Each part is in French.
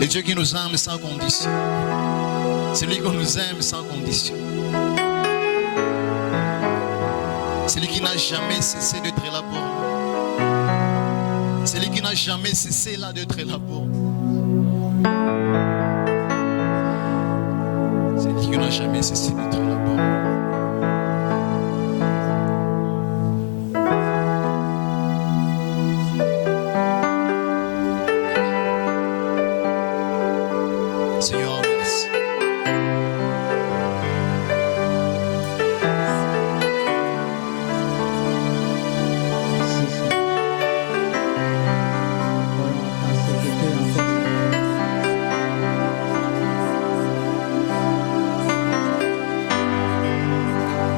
Le Dieu qui nous aime sans condition. C'est lui qui nous aime sans condition. C'est lui qui n'a jamais cessé d'être là pour nous. C'est lui qui n'a jamais cessé là d'être là pour nous. C'est lui qui n'a jamais cessé d'être là pour nous. Seigneur, merci.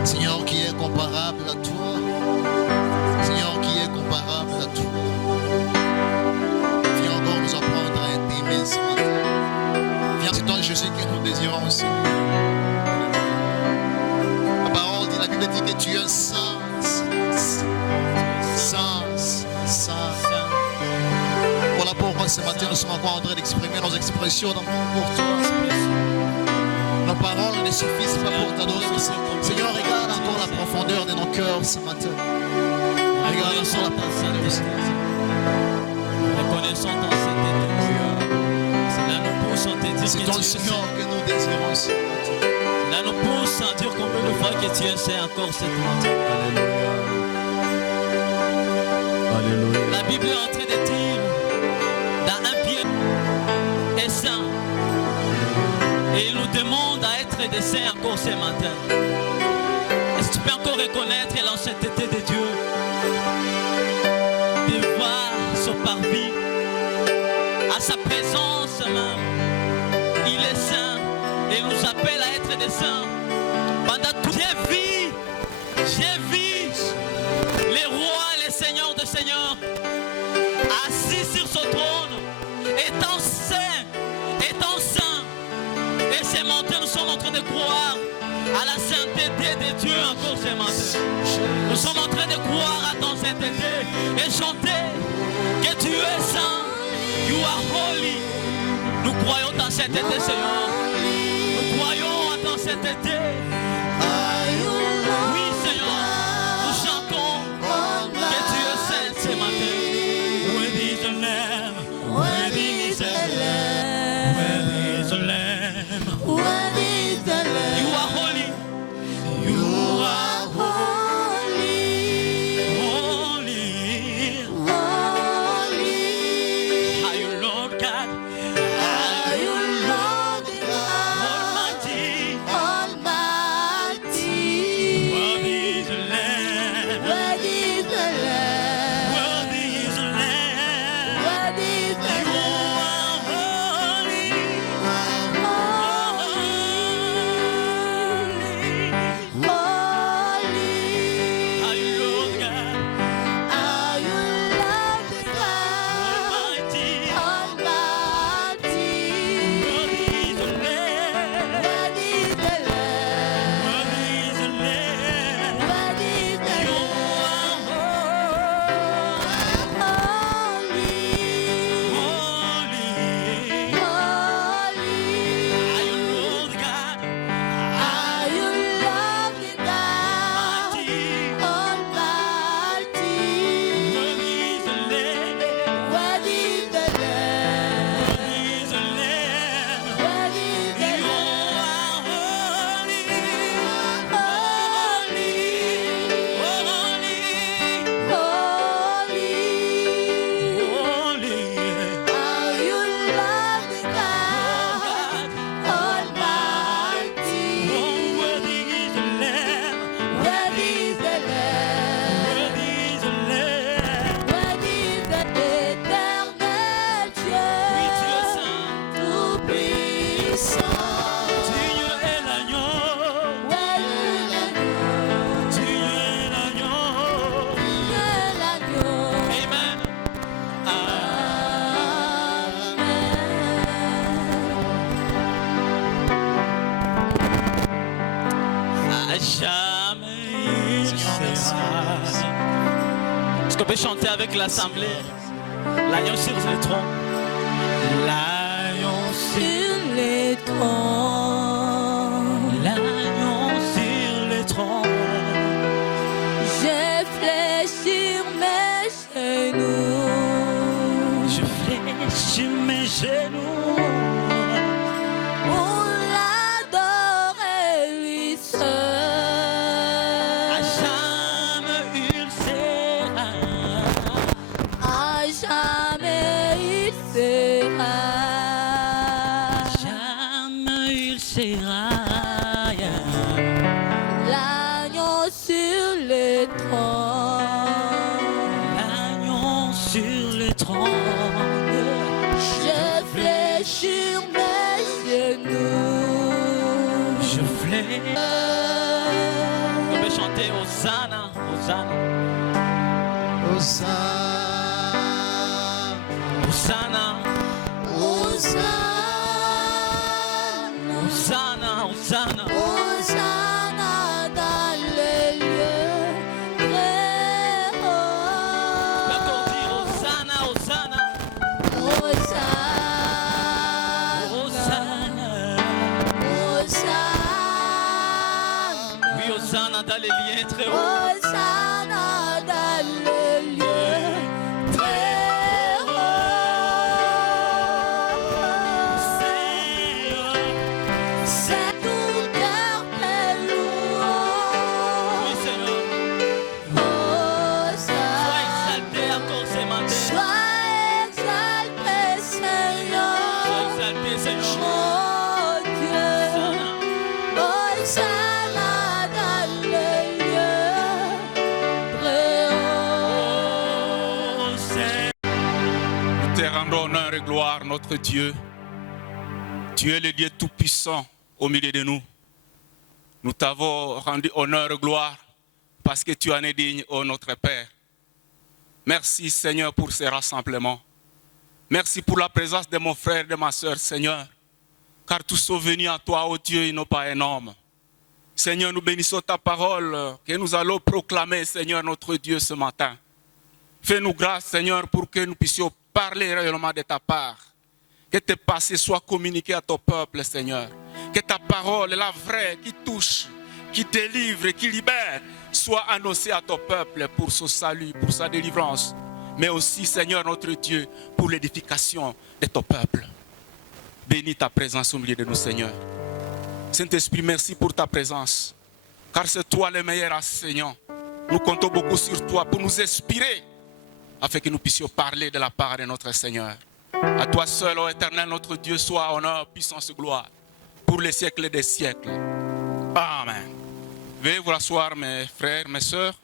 Seigneur, qui est comparable à toi. Seigneur, qui est comparable à toi. Viens encore nous apprendre à t'aimer ce matin. Viens, c'est toi Jésus que nous désirons aussi. La parole dit, la Bible dit que tu es saint. Voilà pourquoi ce matin nous sommes encore en train d'exprimer nos expressions d'amour pour toi. Nos paroles ne suffisent pas pour t'adorer. Seigneur, regarde encore la profondeur de nos cœurs ce matin. Regarde encore la profondeur. Reconnaissons ton Saint-Esprit. Cela nous pousse à te dire C'est que ton tu es Seigneur saint. que nous désirons ce matin. Cela nous pousse à dire combien de fois que tu es saint encore cette matin. Alléluia. La Bible est en train de dire dans 1 Pierre est saint. Et il nous demande à être des saints encore ce matin. Est-ce que tu peux encore reconnaître l'ancienneté de Dieu? De voir son parvis, à sa présence même. Il est saint et il nous appelle à être des saints. Pendant tout, j'ai vu les rois et les seigneurs de seigneurs assis sur son trône, étant saints. Et ces matins, nous sommes en train de croire à la sainteté de Dieu encore ce matin. Nous sommes en train de croire à ton sainteté et chanter que tu es saint. You are holy. Nous croyons à ta sainteté, Seigneur. Nous croyons à ta sainteté. Oui, Seigneur. Nous chantons que tu es saint ce matin. Worthy is the Lamb. Worthy is the Lamb. Worthy is the Lamb. Worthy is the Lamb. You are holy. You are Holy, holy. holy, Are you Lord God? are you Lord God Almighty. Almighty? Worthy is the Lamb. Worthy is the Lamb. Worthy is the Lamb. Worthy is the You Lamb. are holy. Holy, Are you Lord God? are you Lord God Almighty. Almighty? Worthy is the Lamb. Worthy is the Lamb. Worthy is the Lamb. Worthy is the You Lamb. are Holy, holy. holy, Are you Lord God? are you loving God Almighty? Worthy is the Lamb. Worthy is the Lamb. Worthy is the Lamb. Worthy is the You Lamb. are holy. Holy, Holy. holy, Holy. are you loving God Almighty? Oh, worthy is the Lamb. Worthy is the Lamb. Worthy is the Lamb. Worthy is the éternel Oui, tu es Dieu saint. tout-puissant. Dieu est l'agneau. Worthy is l'agneau. Dieu est l'agneau. Dieu est l'agneau. Amen. À jamais il sera. Est-ce qu'on peut chanter avec l'assemblée? L'agneau sur le trône. L'agneau genoux. Pour l'adorer lui seul. À jamais il sera. À jamais il sera. Jamais il sera. L'agneau sur le trône. L'agneau sur le trône. Je flèche sur mes genoux. Je flèche. On peut chanter Hosanna, Hosanna, Hosanna. Hosanna, Hosanna, Hosanna, Hosanna. Hosanna dans les lieux très On peut hauts. encore dire Hosanna, Hosanna, Hosanna, Hosanna. Hosanna, Oui, Hosanna dans les liens très hauts. Hosanna dans les lieux très hauts. Seigneur, C'est tout cœur est loué. oui, Seigneur. Sois Hosanna. exalté encore ce matin. Sois exalté, Seigneur, Sois exalté, Seigneur. mon Dieu. Hosanna. Hosanna dans les lieux très hauts. Oh, Seigneur. Nous te rendons honneur et gloire, notre Dieu. Tu es le Dieu tout-puissant au milieu de nous. Nous t'avons rendu honneur et gloire parce que tu en es digne, ô notre Père. Merci, Seigneur, pour ces rassemblements. Merci pour la présence de mon frère et de ma soeur, Seigneur. Car tous sont venus à toi, ô Dieu, ils n'ont pas un homme. Seigneur, nous bénissons ta parole que nous allons proclamer, Seigneur, notre Dieu, ce matin. Fais-nous grâce, Seigneur, pour que nous puissions parler réellement de ta part. Que tes pensées soient communiquées à ton peuple, Seigneur. Que ta parole, la vraie, qui touche, qui délivre et qui libère, soit annoncée à ton peuple pour son salut, pour sa délivrance. Mais aussi, Seigneur, notre Dieu, pour l'édification de ton peuple. Bénis ta présence au milieu de nous, Seigneur. Saint-Esprit, merci pour ta présence. Car c'est toi le meilleur enseignant. Nous comptons beaucoup sur toi pour nous inspirer afin que nous puissions parler de la part de notre Seigneur. À toi seul, ô Éternel, notre Dieu, soit honneur, puissance et gloire pour les siècles des siècles. Amen. Veuillez vous rasseoir, mes frères, mes sœurs,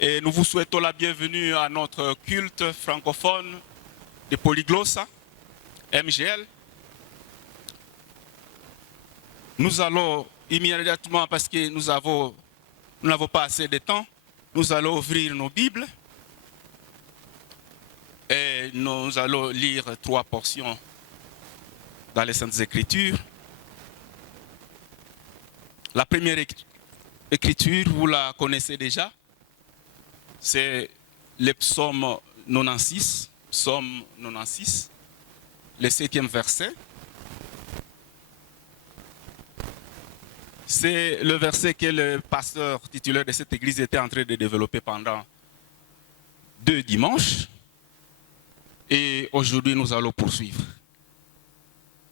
et nous vous souhaitons la bienvenue à notre culte francophone de Polyglossa, MGL. Nous allons immédiatement, parce que nous n'avons pas assez de temps, nous allons ouvrir nos Bibles et nous allons lire 3 portions dans les Saintes Écritures. La première écriture, vous la connaissez déjà, c'est le psaume 96, le 7e verset. C'est le verset que le pasteur titulaire de cette église était en train de développer pendant 2 dimanches. Et aujourd'hui, nous allons poursuivre.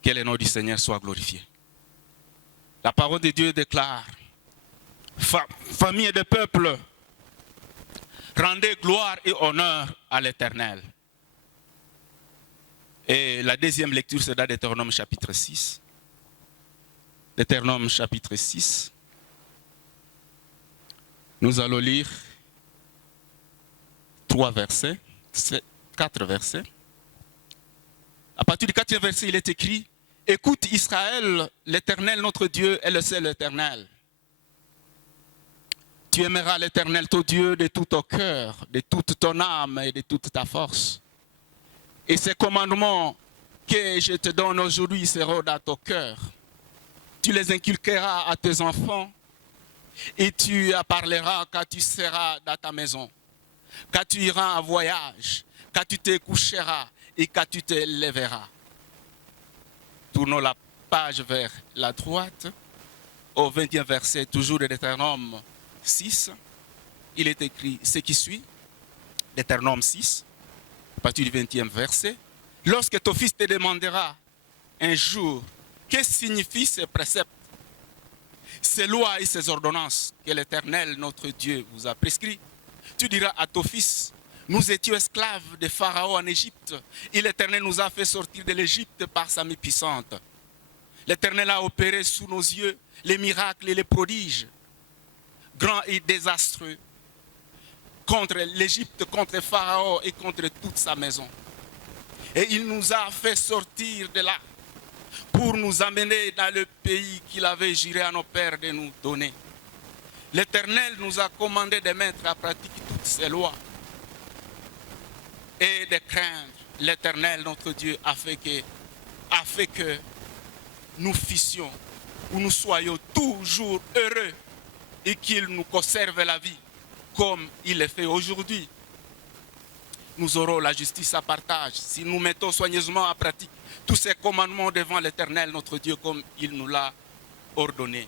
Que le nom du Seigneur soit glorifié. La parole de Dieu déclare, famille de peuple, rendez gloire et honneur à l'Éternel. Et la deuxième lecture, c'est dans Deutéronome chapitre 6. Deutéronome chapitre 6. Nous allons lire 3 versets, 4 versets. À partir du 4e verset, il est écrit: écoute Israël, l'Éternel notre Dieu est le seul Éternel. Tu aimeras l'Éternel ton Dieu de tout ton cœur, de toute ton âme et de toute ta force. Et ces commandements que je te donne aujourd'hui seront dans ton cœur. Tu les inculqueras à tes enfants et tu en parleras quand tu seras dans ta maison, quand tu iras en voyage, quand tu te coucheras et quand tu te lèveras. Tournons la page vers la droite, au 20e verset, toujours de Deutéronome 6. Il est écrit ce qui suit, Deutéronome 6, à partir du 20e verset. Lorsque ton fils te demandera un jour, que signifient ces préceptes, ces lois et ces ordonnances que l'Éternel, notre Dieu, vous a prescrits, tu diras à ton fils, nous étions esclaves de Pharaon en Égypte, et l'Éternel nous a fait sortir de l'Égypte par sa main puissante. L'Éternel a opéré sous nos yeux les miracles et les prodiges, grands et désastreux, contre l'Égypte, contre Pharaon et contre toute sa maison. Et il nous a fait sortir de là pour nous amener dans le pays qu'il avait juré à nos pères de nous donner. L'Éternel nous a commandé de mettre à pratique toutes ces lois et de craindre l'Éternel, notre Dieu, afin que nous fissions ou nous soyons toujours heureux et qu'il nous conserve la vie comme il le fait aujourd'hui. Nous aurons la justice à partage si nous mettons soigneusement à pratique tous ces commandements devant l'Éternel, notre Dieu, comme il nous l'a ordonné.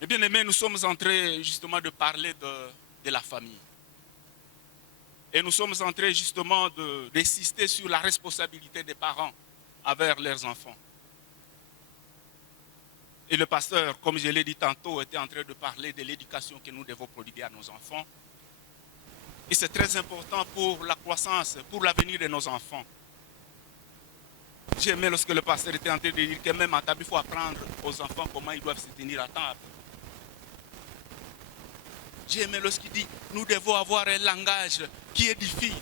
Et bien aimés, nous sommes en train justement de parler de la famille. Et nous sommes en train justement d'insister sur la responsabilité des parents envers leurs enfants. Et le pasteur, comme je l'ai dit tantôt, était en train de parler de l'éducation que nous devons prodiguer à nos enfants. Et c'est très important pour la croissance, pour l'avenir de nos enfants. J'ai aimé lorsque le pasteur était en train de dire que même à table, il faut apprendre aux enfants comment ils doivent se tenir à table. J'ai aimé lorsqu'il dit, nous devons avoir un langage qui édifie,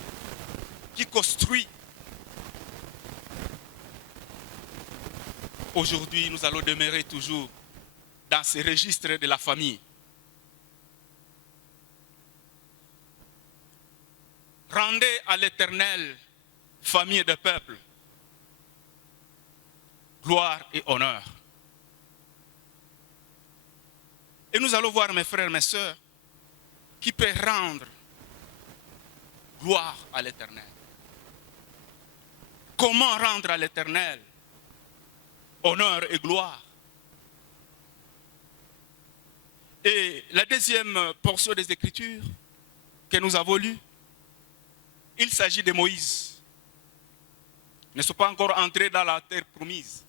qui construit. Aujourd'hui, nous allons demeurer toujours dans ces registres de la famille. Rendez à l'Éternel, famille de peuple, gloire et honneur. Et nous allons voir, mes frères, mes sœurs, qui peut rendre gloire à l'Éternel. Comment rendre à l'Éternel honneur et gloire? Et la deuxième portion des Écritures que nous avons lue, il s'agit de Moïse. Ils ne sont pas encore entrés dans la terre promise.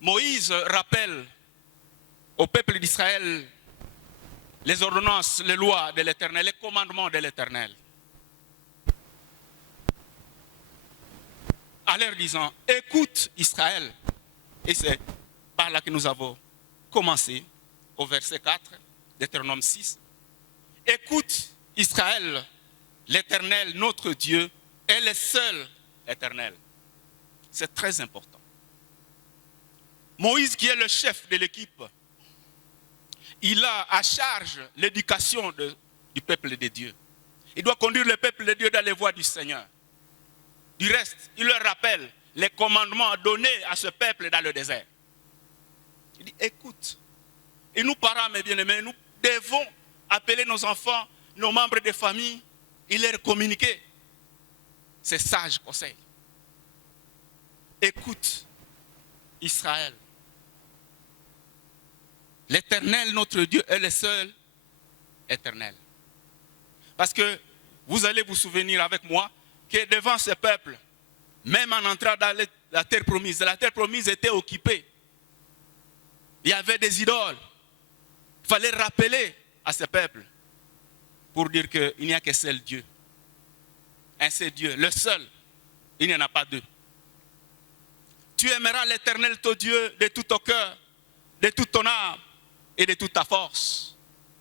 Moïse rappelle au peuple d'Israël les ordonnances, les lois de l'Éternel, les commandements de l'Éternel. En leur disant, écoute Israël. Et c'est par là que nous avons commencé, au verset 4, Deutéronome 6. Écoute Israël, l'Éternel, notre Dieu, est le seul éternel. C'est très important. Moïse, qui est le chef de l'équipe, il a à charge l'éducation du peuple de Dieu. Il doit conduire le peuple de Dieu dans les voies du Seigneur. Du reste, il leur rappelle les commandements donnés à ce peuple dans le désert. Il dit, écoute. Et nous, parents, mes bien-aimés, nous devons appeler nos enfants, nos membres de famille, et leur communiquer ces sages conseils. Écoute, Israël. L'Éternel, notre Dieu, est le seul éternel. Parce que vous allez vous souvenir avec moi que devant ce peuple, même en entrant dans la terre promise était occupée. Il y avait des idoles. Il fallait rappeler à ce peuple pour dire qu'il n'y a qu'un seul Dieu. Un seul Dieu, le seul. Il n'y en a pas deux. Tu aimeras l'Éternel, ton Dieu, de tout ton cœur, de toute ton âme et de toute ta force.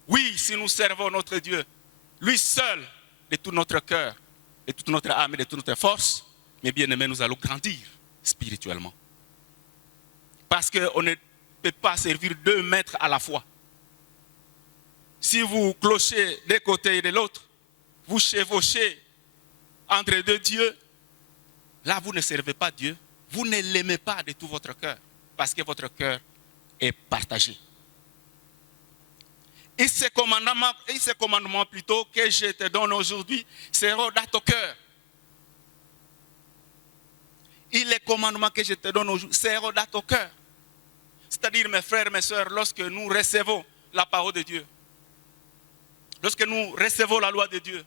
Oui, si nous servons notre Dieu, lui seul, de tout notre cœur, de toute notre âme et de toute notre force, mais bien aimés, nous allons grandir spirituellement. Parce qu'on ne peut pas servir deux maîtres à la fois. Si vous clochez d'un côté et de l'autre, vous chevauchez entre deux dieux, là vous ne servez pas Dieu, vous ne l'aimez pas de tout votre cœur, parce que votre cœur est partagé. Et ces commandements plutôt que je te donne aujourd'hui seront dans ton cœur. Et les commandements que je te donne aujourd'hui seront dans ton cœur. C'est-à-dire, mes frères, mes sœurs, lorsque nous recevons la parole de Dieu, lorsque nous recevons la loi de Dieu,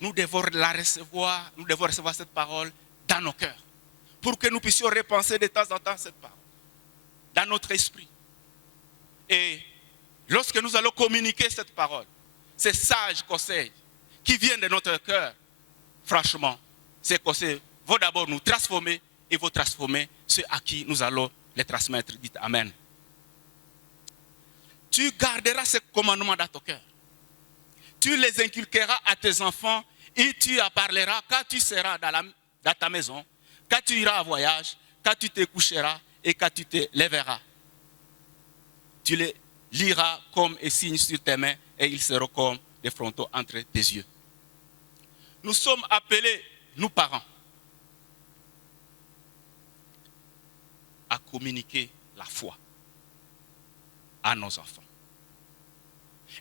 nous devons la recevoir, nous devons recevoir cette parole dans nos cœurs. Pour que nous puissions repenser de temps en temps cette parole dans notre esprit. Et lorsque nous allons communiquer cette parole, ces sages conseils qui viennent de notre cœur, franchement, ces conseils vont d'abord nous transformer et vont transformer ceux à qui nous allons les transmettre. Dites Amen. Tu garderas ces commandements dans ton cœur. Tu les inculqueras à tes enfants et tu en parleras quand tu seras dans ta maison, quand tu iras en voyage, quand tu te coucheras et quand tu te lèveras. Tu les liras comme un signe sur tes mains et ils seront comme des frontons entre tes yeux. Nous sommes appelés, nous parents, à communiquer la foi à nos enfants.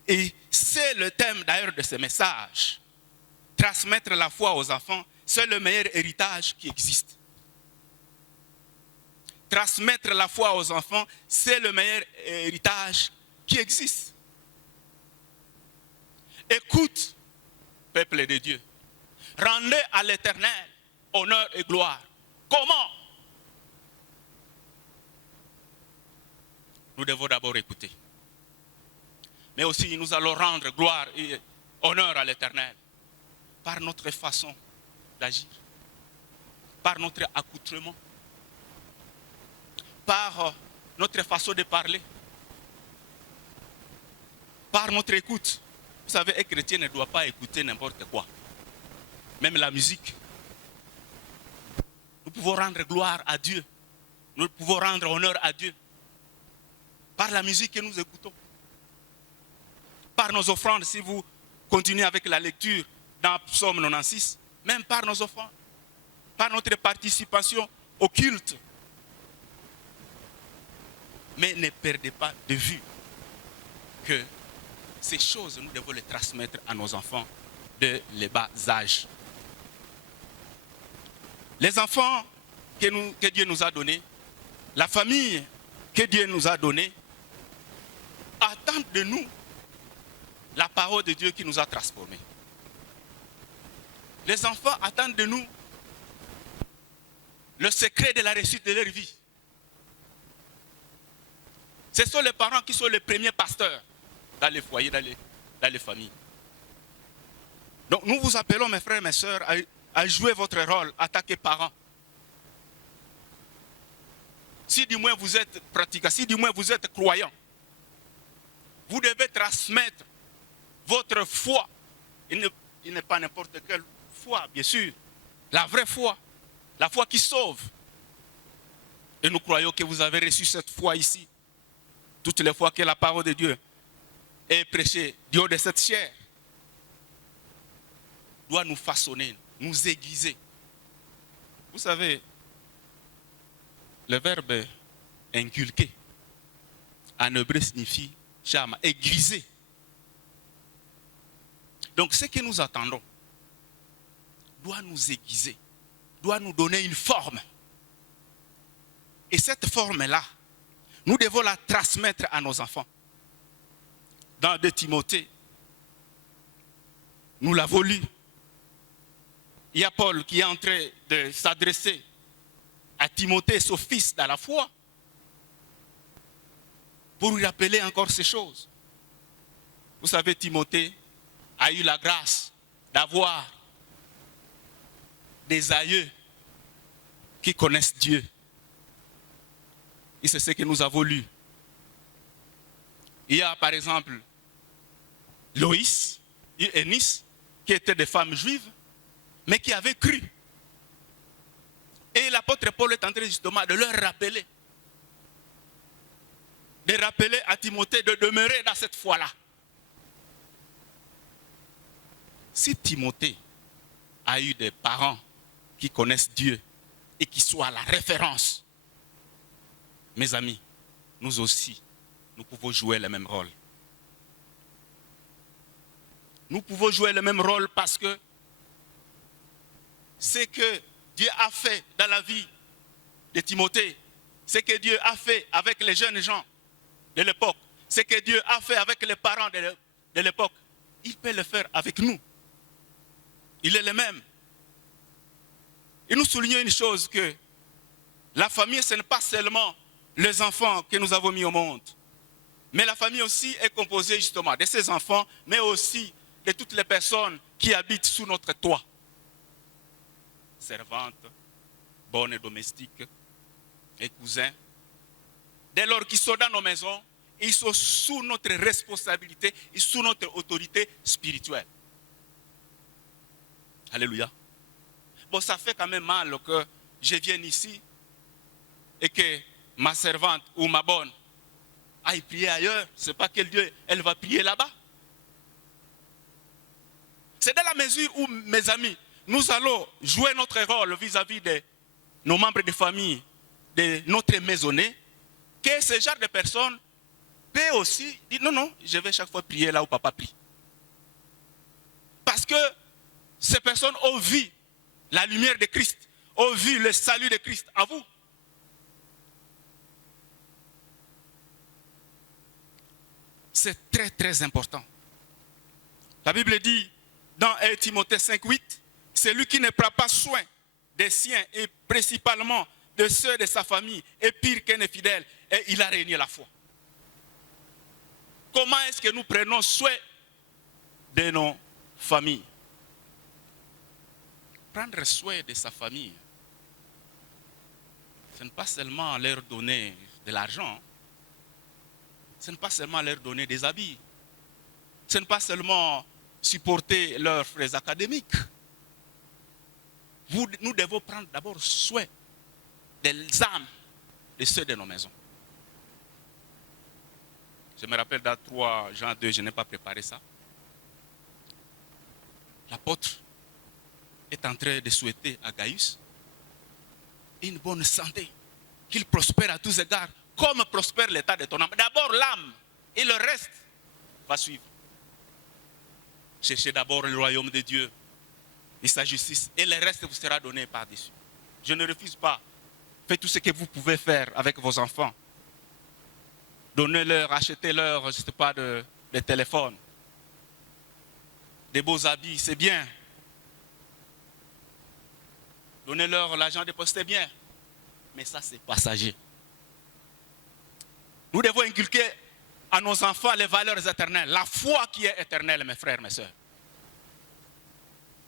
Et c'est le thème d'ailleurs de ce message. Transmettre la foi aux enfants, c'est le meilleur héritage qui existe. Transmettre la foi aux enfants, c'est le meilleur héritage qui existe. Écoute, peuple de Dieu, rendez à l'Éternel honneur et gloire. Comment? Nous devons d'abord écouter. Mais aussi nous allons rendre gloire et honneur à l'Éternel par notre façon d'agir, par notre accoutrement, par notre façon de parler, par notre écoute. Vous savez, un chrétien ne doit pas écouter n'importe quoi, même la musique. Nous pouvons rendre gloire à Dieu, nous pouvons rendre honneur à Dieu par la musique que nous écoutons, par nos offrandes, si vous continuez avec la lecture dans Psaume 96, même par nos offrandes, par notre participation au culte. Mais ne perdez pas de vue que ces choses, nous devons les transmettre à nos enfants de les bas âges. Les enfants que Dieu nous a donnés, la famille que Dieu nous a donnée, attendent de nous la parole de Dieu qui nous a transformés. Les enfants attendent de nous le secret de la réussite de leur vie. Ce sont les parents qui sont les premiers pasteurs dans les foyers, dans les familles. Donc nous vous appelons, mes frères et mes sœurs, à jouer votre rôle en tant que parents. Si du moins vous êtes pratiquants, si du moins vous êtes croyants, vous devez transmettre votre foi. Il n'est pas n'importe quelle foi, bien sûr. La vraie foi. La foi qui sauve. Et nous croyons que vous avez reçu cette foi ici. Toutes les fois que la parole de Dieu est prêchée du haut de cette chair, doit nous façonner, nous aiguiser. Vous savez, le verbe inculquer en hébreu signifie chama, aiguiser. Donc ce que nous attendons doit nous aiguiser, doit nous donner une forme. Et cette forme-là, nous devons la transmettre à nos enfants. Dans 2 Timothée, nous l'avons lu. Il y a Paul qui est en train de s'adresser à Timothée, son fils, dans la foi, pour lui rappeler encore ces choses. Vous savez, Timothée a eu la grâce d'avoir des aïeux qui connaissent Dieu. Et c'est ce que nous avons lu. Il y a par exemple Loïs et Eunice, qui étaient des femmes juives, mais qui avaient cru. Et l'apôtre Paul est en train justement de leur rappeler, à Timothée de demeurer dans cette foi-là. Si Timothée a eu des parents qui connaissent Dieu et qui soient la référence, mes amis, nous aussi, nous pouvons jouer le même rôle. Nous pouvons jouer le même rôle parce que ce que Dieu a fait dans la vie de Timothée, ce que Dieu a fait avec les jeunes gens de l'époque, ce que Dieu a fait avec les parents de l'époque, il peut le faire avec nous. il est le même. Et nous soulignons une chose, que la famille, ce n'est pas seulement les enfants que nous avons mis au monde. Mais la famille aussi est composée justement de ces enfants, mais aussi de toutes les personnes qui habitent sous notre toit. Servantes, bonnes et domestiques, et cousins. Dès lors qu'ils sont dans nos maisons, ils sont sous notre responsabilité et sous notre autorité spirituelle. Alléluia. Bon, ça fait quand même mal que je vienne ici et que ma servante ou ma bonne aille prier ailleurs. Ce n'est pas quel Dieu elle va prier là-bas. C'est dans la mesure où, mes amis, nous allons jouer notre rôle vis-à-vis de nos membres de famille, de notre maisonnée, que ce genre de personnes peut aussi dire non, non, je vais chaque fois prier là où papa prie. Parce que ces personnes ont vu la lumière de Christ, ont vu le salut de Christ à vous. C'est très très important. La Bible dit dans 1 Timothée 5,8, celui qui ne prend pas soin des siens et principalement de ceux de sa famille est pire qu'un infidèle et il a régné la foi. Comment est-ce que nous prenons soin de nos familles? Prendre soin de sa famille, ce n'est pas seulement leur donner de l'argent, ce n'est pas seulement leur donner des habits, ce n'est pas seulement supporter leurs frais académiques. Nous devons prendre d'abord soin des âmes de ceux de nos maisons. Je me rappelle dans 3 Jean 2, je n'ai pas préparé ça. L'apôtre est en train de souhaiter à Gaius une bonne santé, qu'il prospère à tous égards, comme prospère l'état de ton âme. D'abord l'âme, et le reste va suivre. Cherchez d'abord le royaume de Dieu et sa justice, et le reste vous sera donné par-dessus. Je ne refuse pas. Faites tout ce que vous pouvez faire avec vos enfants. Donnez-leur, achetez-leur, je ne sais pas, des téléphones, des beaux habits, c'est bien. Donnez-leur l'argent déposité, bien. Mais ça, c'est passager. Nous devons inculquer à nos enfants les valeurs éternelles, la foi qui est éternelle, mes frères, mes sœurs.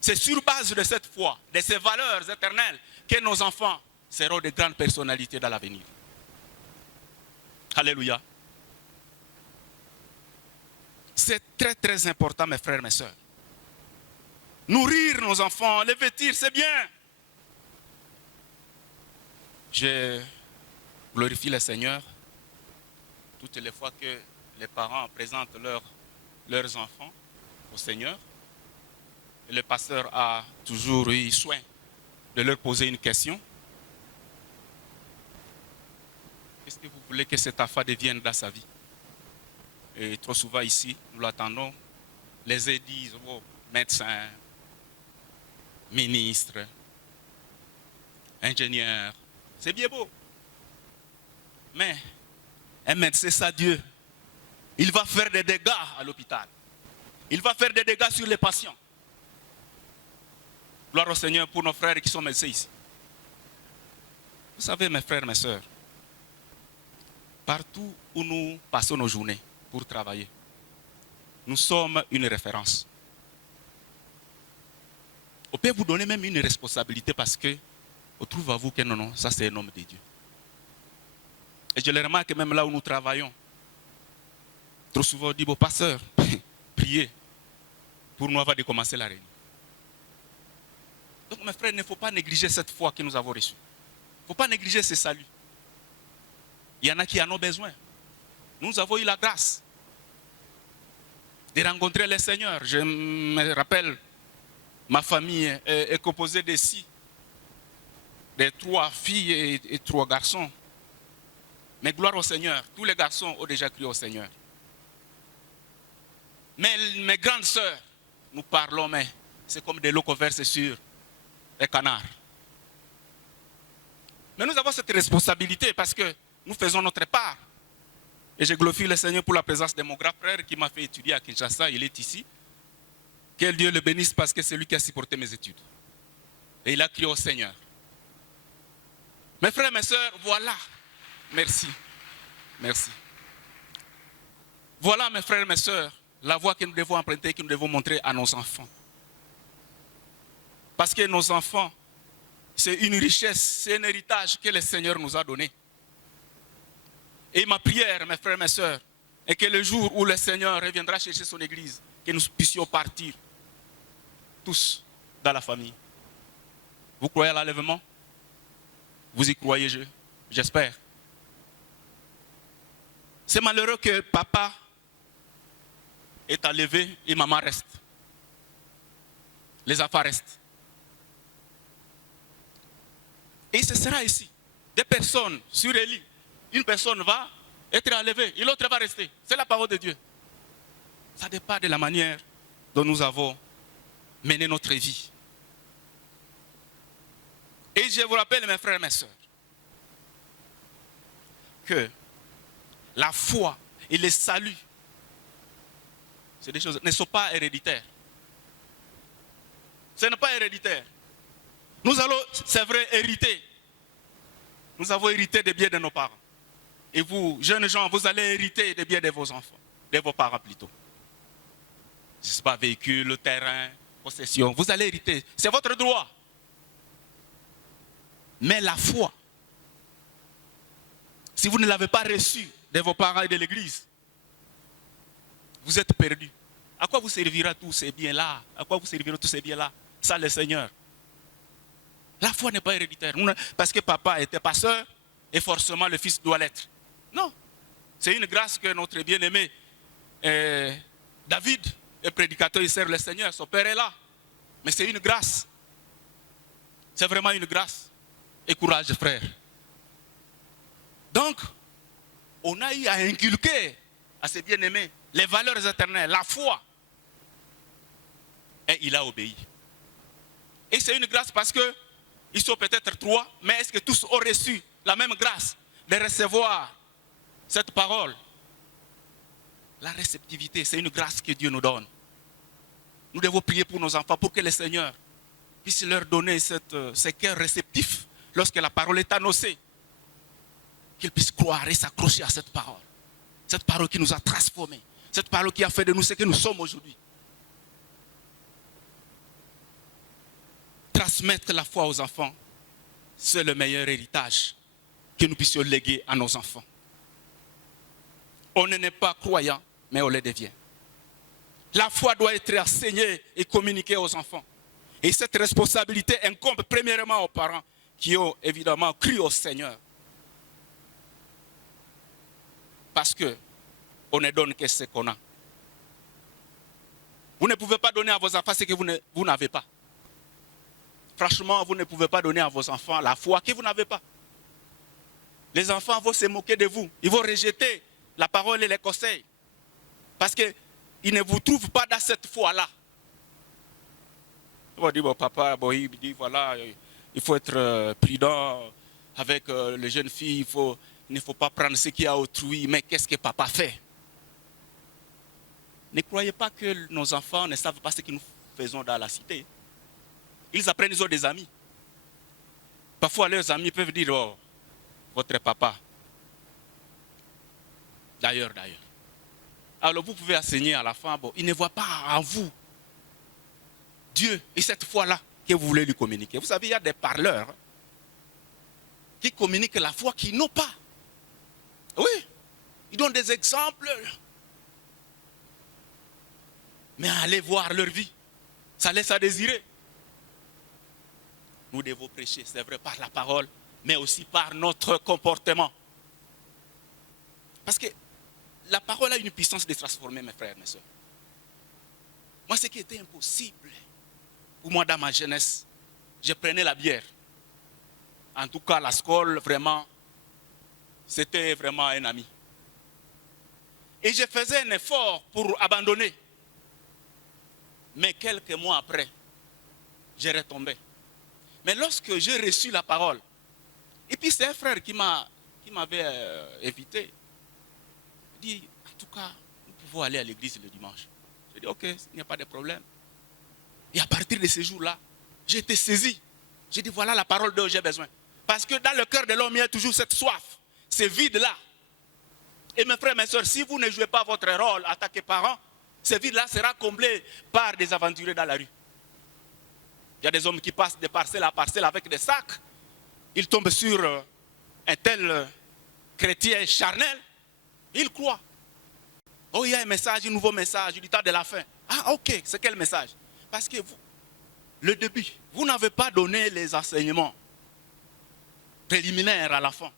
C'est sur base de cette foi, de ces valeurs éternelles, que nos enfants seront de grandes personnalités dans l'avenir. Alléluia. C'est très très important, mes frères, mes sœurs. Nourrir nos enfants, les vêtir, c'est bien. Je glorifie le Seigneur toutes les fois que les parents présentent leurs enfants au Seigneur. Et le pasteur a toujours eu soin de leur poser une question. Qu'est-ce que vous voulez que cet enfant devienne dans sa vie? Et trop souvent ici, nous l'attendons. Les édits, médecins, ministres, ingénieurs. C'est bien beau. Mais un médecin, c'est Dieu. Il va faire des dégâts à l'hôpital. Il va faire des dégâts sur les patients. Gloire au Seigneur pour nos frères qui sont médecins ici. Vous savez, mes frères, mes sœurs, partout où nous passons nos journées pour travailler, nous sommes une référence. On peut vous donner même une responsabilité parce que on trouve à vous que non, non, ça c'est un homme de Dieu. Et je le remarque même là où nous travaillons. Trop souvent on dit, bon pasteur, priez pour nous avant de commencer la réunion. Donc mes frères, il ne faut pas négliger cette foi que nous avons reçue. Il ne faut pas négliger ce salut. Il y en a qui en ont besoin. Nous avons eu la grâce de rencontrer le Seigneur. Je me rappelle, ma famille est composée de 6, de 3 filles et 3 garçons. Mais gloire au Seigneur, tous les garçons ont déjà cru au Seigneur. Mais mes grandes sœurs, nous parlons, mais c'est comme de l'eau qu'on verse sur les canards. Mais nous avons cette responsabilité parce que nous faisons notre part. Et je glorifie le Seigneur pour la présence de mon grand frère qui m'a fait étudier à Kinshasa, il est ici. Que Dieu le bénisse parce que c'est lui qui a supporté mes études. Et il a crié au Seigneur. Mes frères, mes sœurs, voilà. Merci. Merci. Voilà, mes frères, mes sœurs, la voie que nous devons emprunter, que nous devons montrer à nos enfants. Parce que nos enfants, c'est une richesse, c'est un héritage que le Seigneur nous a donné. Et ma prière, mes frères, mes sœurs, est que le jour où le Seigneur reviendra chercher son église, que nous puissions partir tous dans la famille. Vous croyez à l'enlèvement? Vous y croyez, j'espère. C'est malheureux que papa est enlevé et maman reste. Les enfants restent. Et ce sera ici. Des personnes sur Élie. Une personne va être enlevée et l'autre va rester. C'est la parole de Dieu. Ça dépend de la manière dont nous avons mené notre vie. Et je vous rappelle, mes frères et mes sœurs, que la foi et le salut, c'est des choses ne sont pas héréditaires. Ce n'est pas héréditaire. Nous allons, c'est vrai, hériter. Nous avons hérité des biens de nos parents. Et vous, jeunes gens, vous allez hériter des biens de vos enfants, de vos parents plutôt. Je ne sais pas, véhicule, terrain, possession. Vous allez hériter. C'est votre droit. Mais la foi, si vous ne l'avez pas reçue de vos parents et de l'église, vous êtes perdus. À quoi vous servira tous ces biens-là? À quoi vous serviront tous ces biens-là? Ça, le Seigneur. La foi n'est pas héréditaire. Parce que papa était pasteur et forcément le fils doit l'être. Non. C'est une grâce que notre bien-aimé David est prédicateur, il sert le Seigneur. Son père est là. Mais c'est une grâce. C'est vraiment une grâce. Et courage, frère. Donc, on a eu à inculquer à ses bien-aimés les valeurs éternelles, la foi. Et il a obéi. Et c'est une grâce parce que ils sont peut-être trois, mais est-ce que tous ont reçu la même grâce de recevoir cette parole? La réceptivité, c'est une grâce que Dieu nous donne. Nous devons prier pour nos enfants, pour que le Seigneur puisse leur donner ce cœur réceptif lorsque la parole est annoncée. Qu'ils puissent croire et s'accrocher à cette parole. Cette parole qui nous a transformés. Cette parole qui a fait de nous ce que nous sommes aujourd'hui. Transmettre la foi aux enfants, c'est le meilleur héritage que nous puissions léguer à nos enfants. On n'est pas croyant, mais on le devient. La foi doit être enseignée et communiquée aux enfants. Et cette responsabilité incombe premièrement aux parents qui ont évidemment cru au Seigneur. Parce qu'on ne donne que ce qu'on a. Vous ne pouvez pas donner à vos enfants ce que vous n'avez pas. Franchement, vous ne pouvez pas donner à vos enfants la foi que vous n'avez pas. Les enfants vont se moquer de vous. Ils vont rejeter la parole et les conseils. Parce qu'ils ne vous trouvent pas dans cette foi-là. Ils vont dire, bon, papa, bon, il dit, voilà, il faut être prudent avec les jeunes filles. Il ne faut pas prendre ce qu'il y a autrui. Mais qu'est-ce que papa fait? Ne croyez pas que nos enfants ne savent pas ce que nous faisons dans la cité. Ils apprennent, ils ont des amis. Parfois, leurs amis peuvent dire, oh, votre papa. D'ailleurs. Alors, vous pouvez enseigner à la fin, bon, il ne voit pas en vous Dieu et cette foi-là que vous voulez lui communiquer. Vous savez, il y a des parleurs qui communiquent la foi qu'ils n'ont pas. Oui, ils donnent des exemples. Mais allez voir leur vie. Ça laisse à désirer. Nous devons prêcher, c'est vrai, par la parole, mais aussi par notre comportement. Parce que la parole a une puissance de transformer mes frères, mes soeurs. Moi, ce qui était impossible, pour moi, dans ma jeunesse, je prenais la bière. En tout cas, la scole, vraiment, c'était vraiment un ami. Et je faisais un effort pour abandonner. Mais quelques mois après, j'ai retombé. Mais lorsque j'ai reçu la parole, et puis c'est un frère qui m'avait évité, il dit, en tout cas, nous pouvons aller à l'église le dimanche. J'ai dit, ok, il n'y a pas de problème. Et à partir de ce jour-là, j'ai été saisi. J'ai dit, voilà la parole dont j'ai besoin. Parce que dans le cœur de l'homme, il y a toujours cette soif, ce vide-là. Et mes frères, mes soeurs, si vous ne jouez pas votre rôle en tant que parents, ce vide-là sera comblé par des aventuriers dans la rue. Il y a des hommes qui passent de parcelle à parcelle avec des sacs. Ils tombent sur un tel chrétien charnel. Ils croient. Oh, il y a un message, un nouveau message du temps de la fin. Ah, ok, c'est quel message? Parce que vous, le début, vous n'avez pas donné les enseignements préliminaires à l'enfant.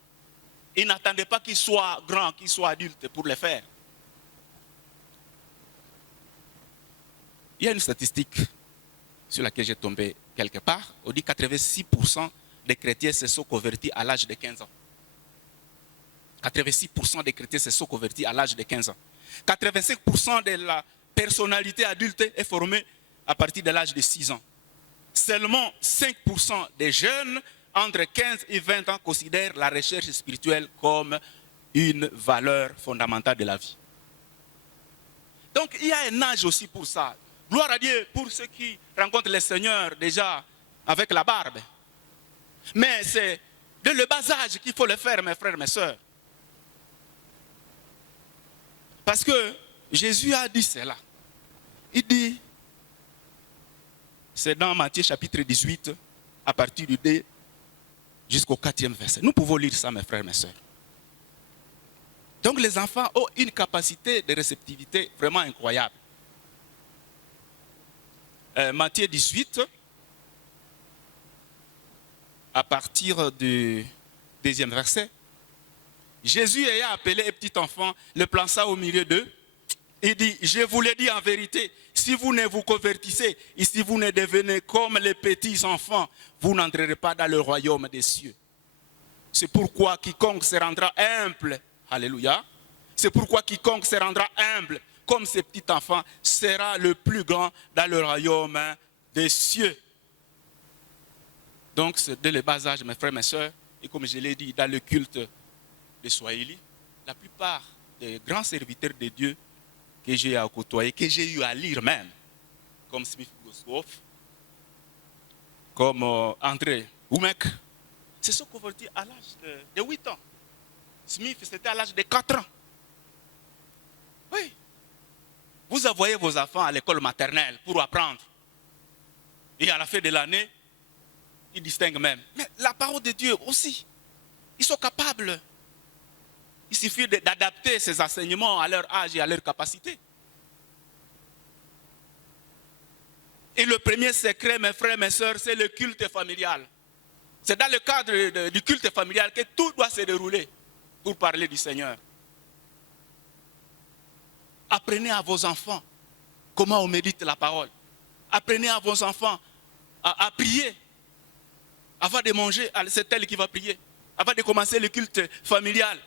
Il n'attendait pas qu'il soit grand, qu'il soit adulte pour le faire. Il y a une statistique sur laquelle j'ai tombé quelque part. On dit que 86% des chrétiens se sont convertis à l'âge de 15 ans. 86% des chrétiens se sont convertis à l'âge de 15 ans. 85% de la personnalité adulte est formée à partir de l'âge de 6 ans. Seulement 5% des jeunes entre 15 et 20 ans considèrent la recherche spirituelle comme une valeur fondamentale de la vie. Donc il y a un âge aussi pour ça. Gloire à Dieu pour ceux qui rencontrent le Seigneur déjà avec la barbe. Mais c'est de le bas âge qu'il faut le faire, mes frères, mes sœurs. Parce que Jésus a dit cela. Il dit, c'est dans Matthieu chapitre 18, à partir du 2 jusqu'au 4e verset. Nous pouvons lire ça, mes frères, mes sœurs. Donc les enfants ont une capacité de réceptivité vraiment incroyable. Matthieu 18, à partir du 2e verset. Jésus ayant appelé un petit enfant, le plaça au milieu d'eux. Il dit, je vous le dis en vérité, si vous ne vous convertissez et si vous ne devenez comme les petits enfants, vous n'entrerez pas dans le royaume des cieux. C'est pourquoi quiconque se rendra humble, alléluia, c'est pourquoi quiconque se rendra humble comme ces petits enfants sera le plus grand dans le royaume des cieux. Donc c'est dès le bas âge, mes frères, mes soeurs, et comme je l'ai dit, dans le culte de Swahili, la plupart des grands serviteurs de Dieu que j'ai à côtoyer, que j'ai eu à lire même, comme Smith Goswoff, comme André Oumek, se sont convertis à l'âge de 8 ans. Smith, c'était à l'âge de 4 ans. Oui. Vous envoyez vos enfants à l'école maternelle pour apprendre. Et à la fin de l'année, ils distinguent même. Mais la parole de Dieu aussi, ils sont capables. Il suffit d'adapter ces enseignements à leur âge et à leur capacité. Et le premier secret, mes frères, mes sœurs, c'est le culte familial. C'est dans le cadre du culte familial que tout doit se dérouler pour parler du Seigneur. Apprenez à vos enfants comment on médite la parole. Apprenez à vos enfants à prier. Avant de manger, c'est elle qui va prier. Avant de commencer le culte familial,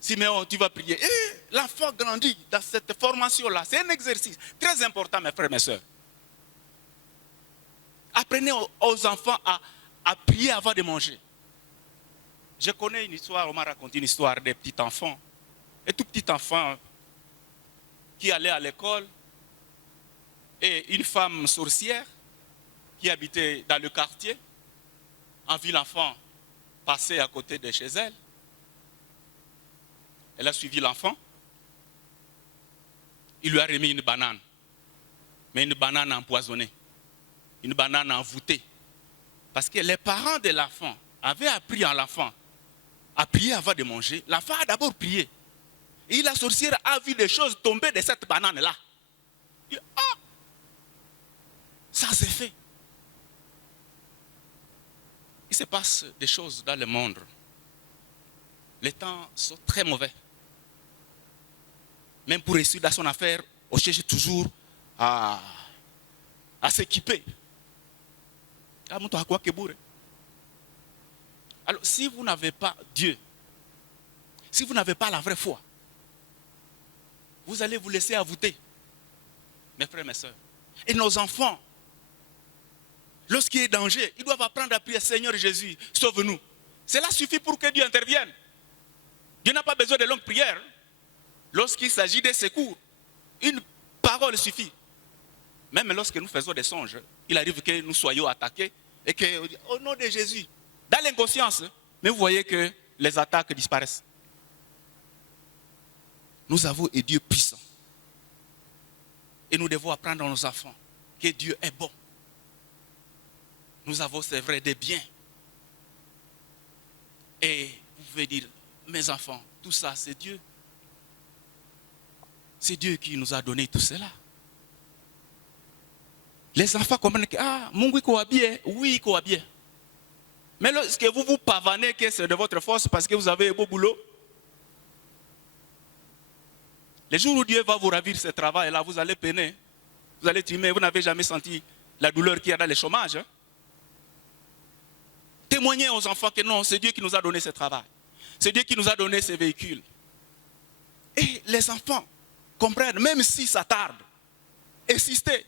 Siméon, tu vas prier. Et l'enfant grandit dans cette formation-là. C'est un exercice très important, mes frères et mes sœurs. Apprenez aux enfants à prier avant de manger. Je connais une histoire, on m'a raconté une histoire des petits enfants. Un tout petit enfant qui allait à l'école et une femme sorcière qui habitait dans le quartier a vu l'enfant passer à côté de chez elle. Elle a suivi l'enfant. Il lui a remis une banane. Mais une banane empoisonnée. Une banane envoûtée. Parce que les parents de l'enfant avaient appris à l'enfant à prier avant de manger. L'enfant a d'abord prié. Et la sorcière a vu des choses tomber de cette banane-là. Il dit, ah, ça s'est fait. Il se passe des choses dans le monde. Les temps sont très mauvais. Même pour réussir dans son affaire, on cherche toujours à s'équiper. Alors, si vous n'avez pas Dieu, si vous n'avez pas la vraie foi, vous allez vous laisser avouter, mes frères et mes sœurs. Et nos enfants, lorsqu'il y a danger, ils doivent apprendre à prier, Seigneur Jésus, sauve-nous. Cela suffit pour que Dieu intervienne. Dieu n'a pas besoin de longues prières. Lorsqu'il s'agit des secours, une parole suffit. Même lorsque nous faisons des songes, il arrive que nous soyons attaqués et que, au nom de Jésus, dans l'inconscience, mais vous voyez que les attaques disparaissent. Nous avons un Dieu puissant. Et nous devons apprendre à nos enfants que Dieu est bon. Nous avons, c'est vrai, des biens. Et vous pouvez dire, mes enfants, tout ça, c'est Dieu. C'est Dieu qui nous a donné tout cela. Les enfants comprennent que, ah, mon bien, oui, bien. Mais lorsque vous vous pavanez que c'est de votre force parce que vous avez un beau boulot, les jours où Dieu va vous ravir ce travail, là, vous allez peiner. Vous allez trimer, vous n'avez jamais senti la douleur qu'il y a dans le chômage. Hein? Témoignez aux enfants que non, c'est Dieu qui nous a donné ce travail. C'est Dieu qui nous a donné ces véhicules. Et les enfants comprennent, même si ça tarde, insistez.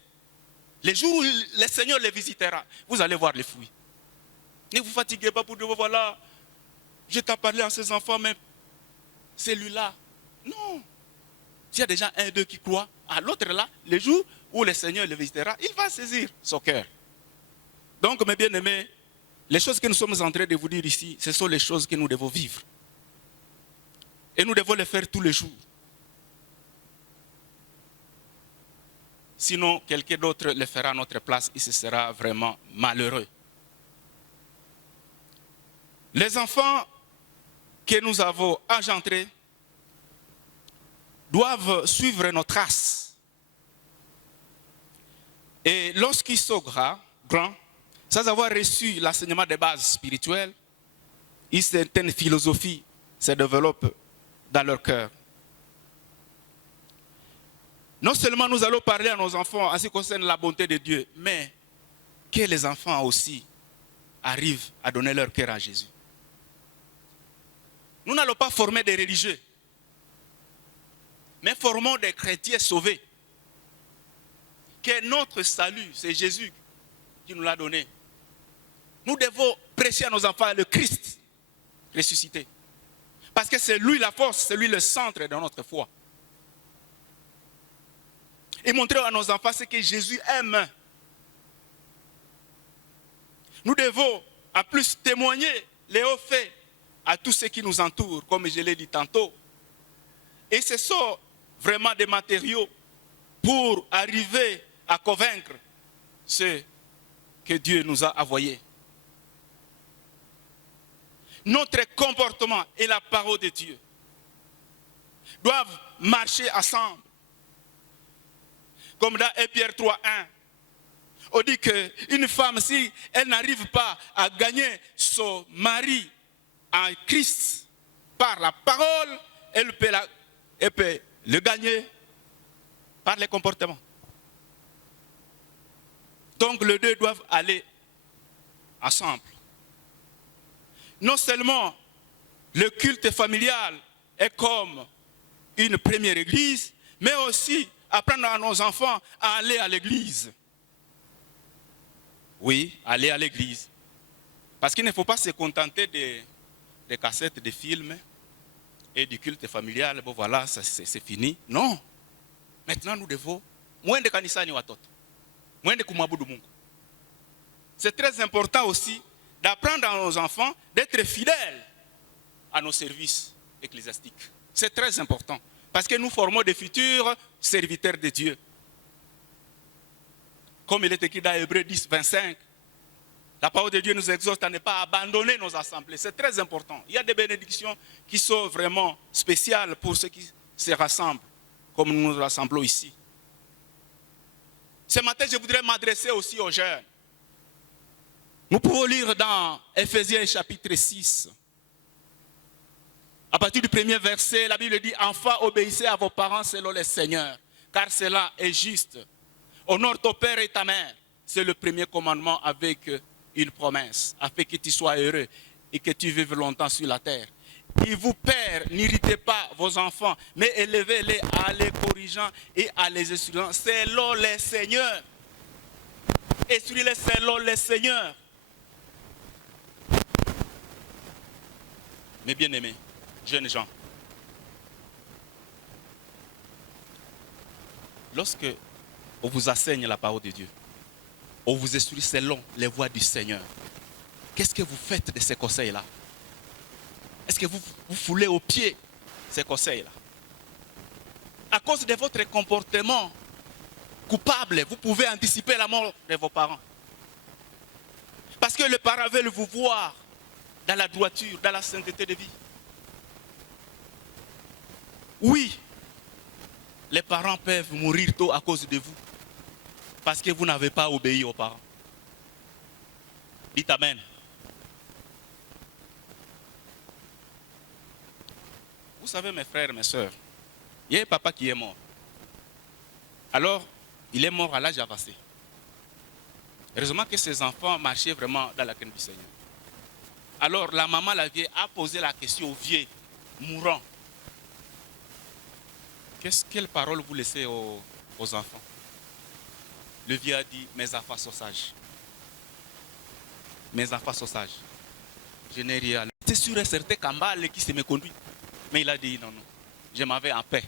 Les jours où le Seigneur les visitera, vous allez voir les fruits. Ne vous fatiguez pas pour dire, voilà, je t'ai parlé à ces enfants, mais celui-là, non. S'il y a déjà un d'eux qui croit, à l'autre là, les jours où le Seigneur le visitera, il va saisir son cœur. Donc, mes bien-aimés, les choses que nous sommes en train de vous dire ici, ce sont les choses que nous devons vivre. Et nous devons les faire tous les jours. Sinon, quelqu'un d'autre le fera à notre place et ce sera vraiment malheureux. Les enfants que nous avons engendrés doivent suivre nos traces. Et lorsqu'ils sont grands, sans avoir reçu l'enseignement des bases spirituelles, une certaine philosophie se développe dans leur cœur. Non seulement nous allons parler à nos enfants en ce qui concerne la bonté de Dieu, mais que les enfants aussi arrivent à donner leur cœur à Jésus. Nous n'allons pas former des religieux, mais formons des chrétiens sauvés. Que notre salut, c'est Jésus qui nous l'a donné. Nous devons prêcher à nos enfants le Christ ressuscité. Parce que c'est lui la force, c'est lui le centre de notre foi. Et montrer à nos enfants ce que Jésus aime. Nous devons, en plus, témoigner les hauts faits à tous ceux qui nous entourent, comme je l'ai dit tantôt. Et ce sont vraiment des matériaux pour arriver à convaincre ceux que Dieu nous a envoyés. Notre comportement et la parole de Dieu doivent marcher ensemble. Comme dans 1 Pierre 3, 1, on dit qu'une femme, si elle n'arrive pas à gagner son mari en Christ par la parole, elle peut le gagner par les comportements. Donc les deux doivent aller ensemble. Non seulement le culte familial est comme une première église, mais aussi apprendre à nos enfants à aller à l'église. Oui, aller à l'église. Parce qu'il ne faut pas se contenter des cassettes, des films et du culte familial. Bon voilà, c'est fini. Non. Maintenant, nous devons moins de kanisani watoto, moins de kumabudu Mungu. C'est très important aussi d'apprendre à nos enfants d'être fidèles à nos services ecclésiastiques. C'est très important. Parce que nous formons des futurs serviteurs de Dieu. Comme il est écrit dans Hébreux 10, 25, la parole de Dieu nous exhorte à ne pas abandonner nos assemblées. C'est très important. Il y a des bénédictions qui sont vraiment spéciales pour ceux qui se rassemblent, comme nous nous rassemblons ici. Ce matin, je voudrais m'adresser aussi aux jeunes. Nous pouvons lire dans Ephésiens chapitre 6. À partir du premier verset, la Bible dit « Enfants, obéissez à vos parents selon le Seigneur, car cela est juste. Honore ton père et ta mère. » C'est le premier commandement avec une promesse, afin que tu sois heureux et que tu vives longtemps sur la terre. Et vous, pères, n'irritez pas vos enfants, mais élevez-les en les corrigeant et en les instruisant selon le Seigneur. Instruisez-les selon le Seigneur. Mes bien-aimés, jeunes gens, lorsque on vous enseigne la parole de Dieu. On vous instruit selon les voies du Seigneur. Qu'est-ce que vous faites de ces conseils-là? Est-ce que vous foulez aux pieds ces conseils-là? À cause de votre comportement coupable, vous pouvez anticiper la mort de vos parents. Parce que les parents veulent vous voir dans la droiture, dans la sainteté de vie. Oui, les parents peuvent mourir tôt à cause de vous. Parce que vous n'avez pas obéi aux parents. Dites Amen. Vous savez, mes frères et mes sœurs, il y a un papa qui est mort. Alors, il est mort à l'âge avancé. Heureusement que ses enfants marchaient vraiment dans la crainte du Seigneur. Alors, la maman, la vieille, a posé la question au vieux mourant. Quelle parole vous laissez aux enfants? Le vieux a dit, mes enfants sont sages. Mes enfants sont sages. Je n'ai rien. C'est sûr et certain qu'Ambal qui se me conduit. Mais il a dit, non, non, je m'en vais en paix.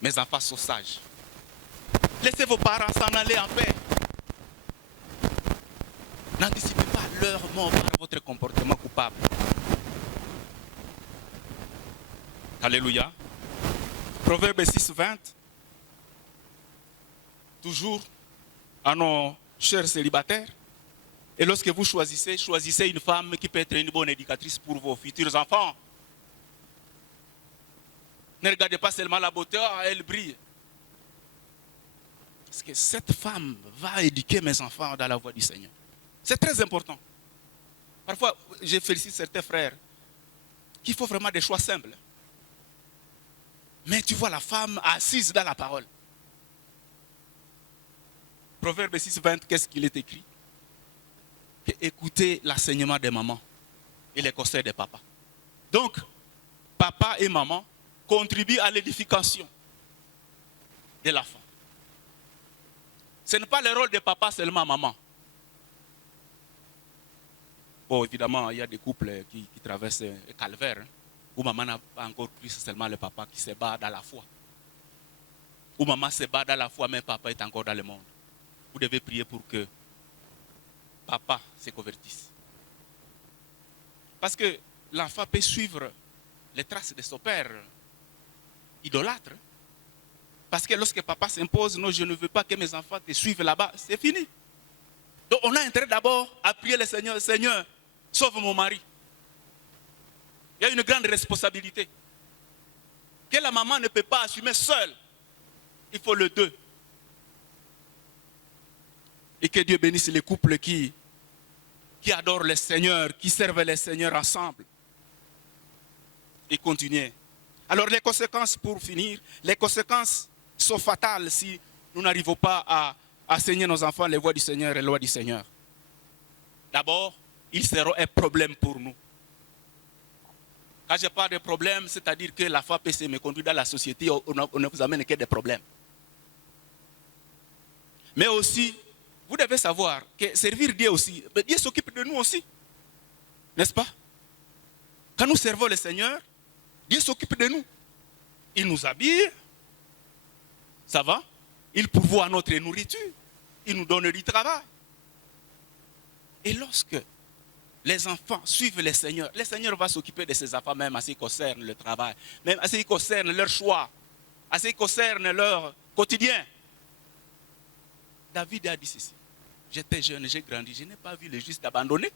Mes enfants sont sages. Laissez vos parents s'en aller en paix. N'anticipez pas leur mort par votre comportement coupable. Alléluia. Proverbe 6, 20. Toujours à nos chers célibataires. Et lorsque vous choisissez une femme qui peut être une bonne éducatrice pour vos futurs enfants. Ne regardez pas seulement la beauté, elle brille. Parce que cette femme va éduquer mes enfants dans la voie du Seigneur. C'est très important. Parfois, je félicite certains frères qu'il faut vraiment des choix simples. Mais tu vois la femme assise dans la parole. Proverbe 6, 20, qu'est-ce qu'il est écrit? Écoutez l'enseignement des mamans et les conseils des papas. Donc, papa et maman contribuent à l'édification de l'enfant. Ce n'est pas le rôle de papa seulement, maman. Bon, évidemment, il y a des couples qui traversent un calvaire, hein, où maman n'a pas encore plus seulement le papa qui se bat dans la foi. Où maman se bat dans la foi, mais papa est encore dans le monde. Vous devez prier pour que papa se convertisse. Parce que l'enfant peut suivre les traces de son père idolâtre. Parce que lorsque papa s'impose, non, je ne veux pas que mes enfants te suivent là-bas, c'est fini. Donc on a intérêt d'abord à prier le Seigneur. Seigneur, sauve mon mari. Il y a une grande responsabilité que la maman ne peut pas assumer seule. Il faut le deux. Et que Dieu bénisse les couples qui adorent le Seigneur, qui servent le Seigneur ensemble. Et continuer. Alors les conséquences, pour finir, les conséquences sont fatales si nous n'arrivons pas à enseigner nos enfants les voies du Seigneur et les lois du Seigneur. D'abord, ils seront un problème pour nous. Quand je parle de problème, c'est-à-dire que la foi peut se méconduire dans la société, on ne vous amène que des problèmes. Mais aussi, vous devez savoir que servir Dieu aussi, Dieu s'occupe de nous aussi. N'est-ce pas? Quand nous servons le Seigneur, Dieu s'occupe de nous. Il nous habille. Ça va? Il pourvoit à notre nourriture. Il nous donne du travail. Et lorsque les enfants suivent le Seigneur va s'occuper de ses enfants, même à ce qui concerne le travail, même à ce qui concerne leur choix, à ce qui concerne leur quotidien. David a dit ceci. J'étais jeune, j'ai grandi, je n'ai pas vu le juste abandonné,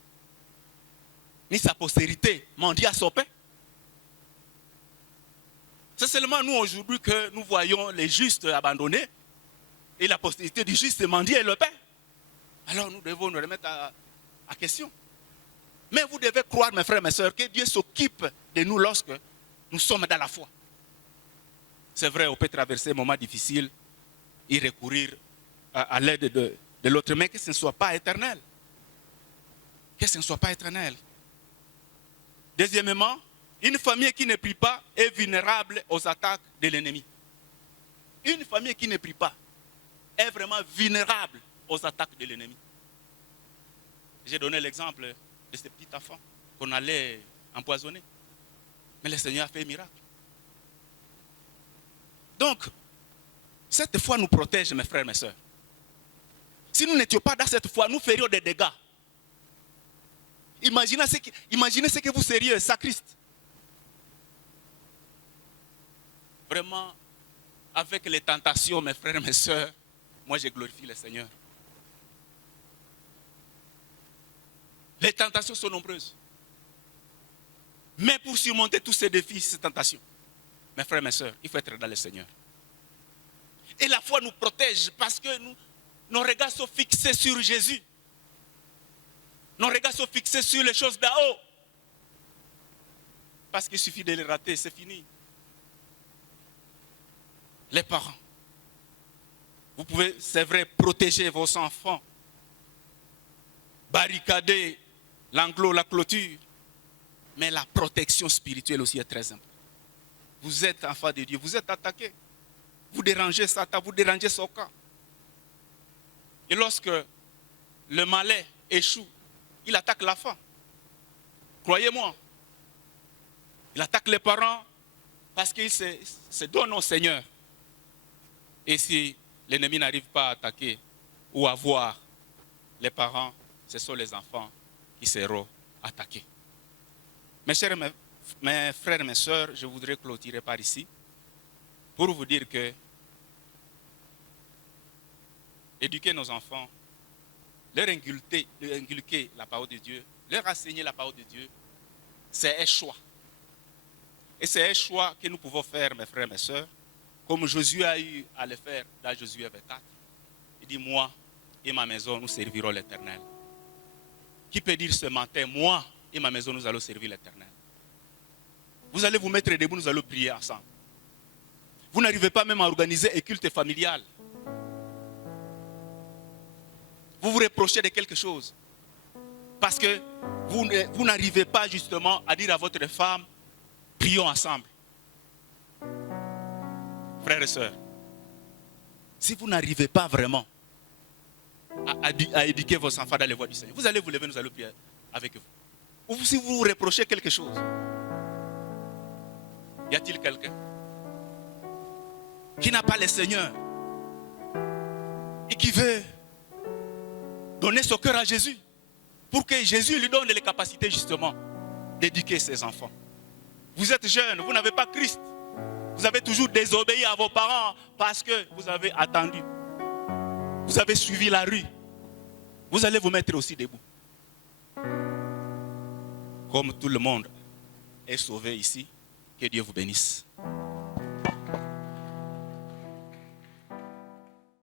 ni sa postérité mendier à son pain. C'est seulement nous aujourd'hui que nous voyons les justes abandonnés et la postérité du juste mendier le pain. Alors nous devons nous remettre à question. Mais vous devez croire, mes frères et mes sœurs, que Dieu s'occupe de nous lorsque nous sommes dans la foi. C'est vrai, on peut traverser un moment difficile et recourir à l'aide de l'autre, mais que ce ne soit pas éternel. Que ce ne soit pas éternel. Deuxièmement, une famille qui ne prie pas est vulnérable aux attaques de l'ennemi. Une famille qui ne prie pas est vraiment vulnérable aux attaques de l'ennemi. J'ai donné l'exemple de ce petit enfant qu'on allait empoisonner. Mais le Seigneur a fait un miracle. Donc, Cette foi nous protège, mes frères et mes sœurs. Si nous n'étions pas dans cette foi, nous ferions des dégâts. Imaginez ce que vous seriez, sacriste. Vraiment, avec les tentations, mes frères et mes sœurs, moi je glorifie le Seigneur. Les tentations sont nombreuses. Mais pour surmonter tous ces défis, ces tentations, mes frères et mes sœurs, il faut être dans le Seigneur. Et la foi nous protège parce que nos regards sont fixés sur Jésus. Nos regards sont fixés sur les choses d'en haut. Parce qu'il suffit de les rater, c'est fini. Les parents, vous pouvez, c'est vrai, protéger vos enfants, barricader l'enclos, la clôture, mais la protection spirituelle aussi est très importante. Vous êtes enfant de Dieu, vous êtes attaqué. Vous dérangez Satan, vous dérangez son camp. Et lorsque le malin échoue, il attaque l'enfant. Croyez-moi. Il attaque les parents parce qu'il se donne au Seigneur. Et si l'ennemi n'arrive pas à attaquer ou à voir les parents, ce sont les enfants qui seront attaqués. Mes chers mes frères et mes sœurs, je voudrais clôturer par ici pour vous dire que éduquer nos enfants, leur inculquer la parole de Dieu, leur enseigner la parole de Dieu, c'est un choix. Et c'est un choix que nous pouvons faire, mes frères et mes sœurs, comme Josué a eu à le faire dans Josué 24. Il dit, moi et ma maison, nous servirons l'Éternel. Qui peut dire ce matin, moi et ma maison, nous allons servir l'Éternel? Vous allez vous mettre debout, nous allons prier ensemble. Vous n'arrivez pas même à organiser un culte familial. Vous vous reprochez de quelque chose. Parce que vous n'arrivez pas justement à dire à votre femme, prions ensemble. Frères et sœurs, si vous n'arrivez pas vraiment à éduquer vos enfants dans les voies du Seigneur, vous allez vous lever, nous allons prier avec vous. Ou si vous vous reprochez quelque chose, y a-t-il quelqu'un qui n'a pas le Seigneur et qui veut donner son cœur à Jésus pour que Jésus lui donne les capacités justement d'éduquer ses enfants? Vous êtes jeune, vous n'avez pas Christ. Vous avez toujours désobéi à vos parents parce que vous avez attendu. Vous avez suivi la rue. Vous allez vous mettre aussi debout. Comme tout le monde est sauvé ici, que Dieu vous bénisse.